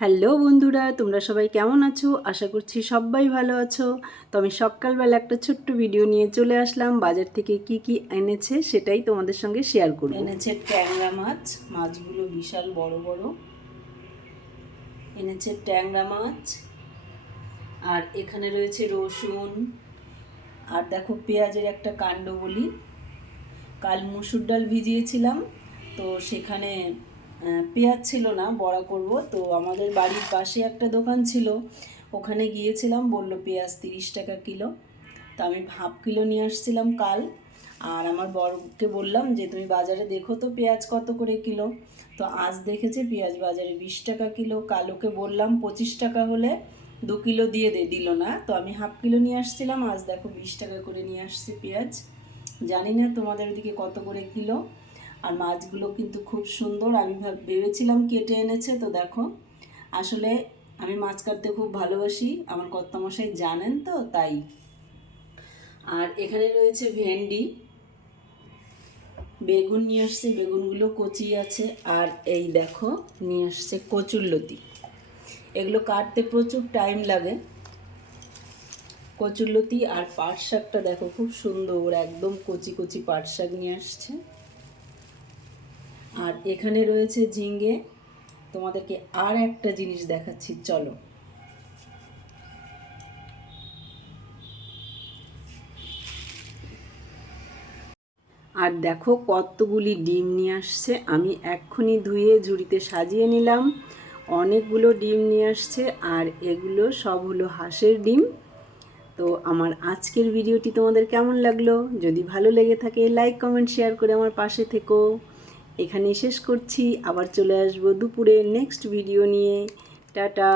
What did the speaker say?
Hello বন্ধুরা, তোমরা সবাই কেমন আছো? আশা করছি সবাই ভালো আছো। তো আমি সকালবেলা একটা ছোট্ট ভিডিও নিয়ে চলে আসলাম। বাজার থেকে কি কি এনেছে সেটাই তোমাদের সঙ্গে শেয়ার করব। এনেছে ট্যাংরা মাছ, মাছগুলো বিশাল বড় বড়। এনেছে ট্যাংরা মাছ, আর এখানে রয়েছে রসুন, আর দেখো পেঁয়াজের একটা কাণ্ড বলি। কাল মুসুর ডাল ভিজিয়েছিলাম, তো সেখানে পেঁয়াজ ছিল না, বড়া করব। তো আমাদের বাড়ির পাশে একটা দোকান ছিল, ওখানে গিয়েছিলাম, বলল পেঁয়াজ 30 টাকা কিলো। তো আমি হাফ কিলো নিয়ে আসছিলাম কাল। আর আমার বরকে বললাম যে তুমি বাজারে দেখো তো পেঁয়াজ কত করে কিলো। তো আজ দেখেছে পেঁয়াজ বাজারে 20 টাকা কিলো। কাল ওকে বললাম 25 টাকা হলে 2 কিলো দিয়ে দিল না। তো আমি হাফ কিলো নিয়ে আসছিলাম, আজ দেখো 20 টাকা করে নিয়ে আসছে পেঁয়াজ। জানি না তোমাদের ওদিকে কত করে কিলো। আর মাছগুলো কিন্তু খুব সুন্দর। আমি ভেবেছিলাম কেটে এনেছে, তো দেখো আসলে আমি মাছ কাটতে খুব ভালোবাসি, আমার কর্তামশাই জানেন তো, তাই। আর এখানে রয়েছে ভেন্ডি, বেগুন নিয়ে আসছে, বেগুনগুলো কচি আছে। আর এই দেখো নিয়ে আসছে কচুরলতি। এগুলো কাটতে প্রচুর টাইম লাগে। কচুরলতি আর পাট শাকটা দেখো খুব সুন্দর, একদম কচি কচি পাট শাক নিয়ে আসছে। আর এখানে রয়েছে ঝিঙ্গে। তোমাদেরকে আর একটা জিনিস দেখাচ্ছি, চলো। আর দেখো কতগুলি ডিম নিয়ে আসছে। আমি এক্ষুনি ধুয়ে ঝুড়িতে সাজিয়ে নিলাম। অনেকগুলো ডিম নিয়ে আসছে, আর এগুলো সব হলো হাঁসের ডিম। তো আমার আজকের ভিডিওটি তোমাদের কেমন লাগলো? যদি ভালো লেগে থাকে লাইক কমেন্ট শেয়ার করে আমার পাশে থেকো। এখানেই শেষ করছি, আবার চলে আসবো দুপুরে নেক্সট ভিডিও নিয়ে। টাটা।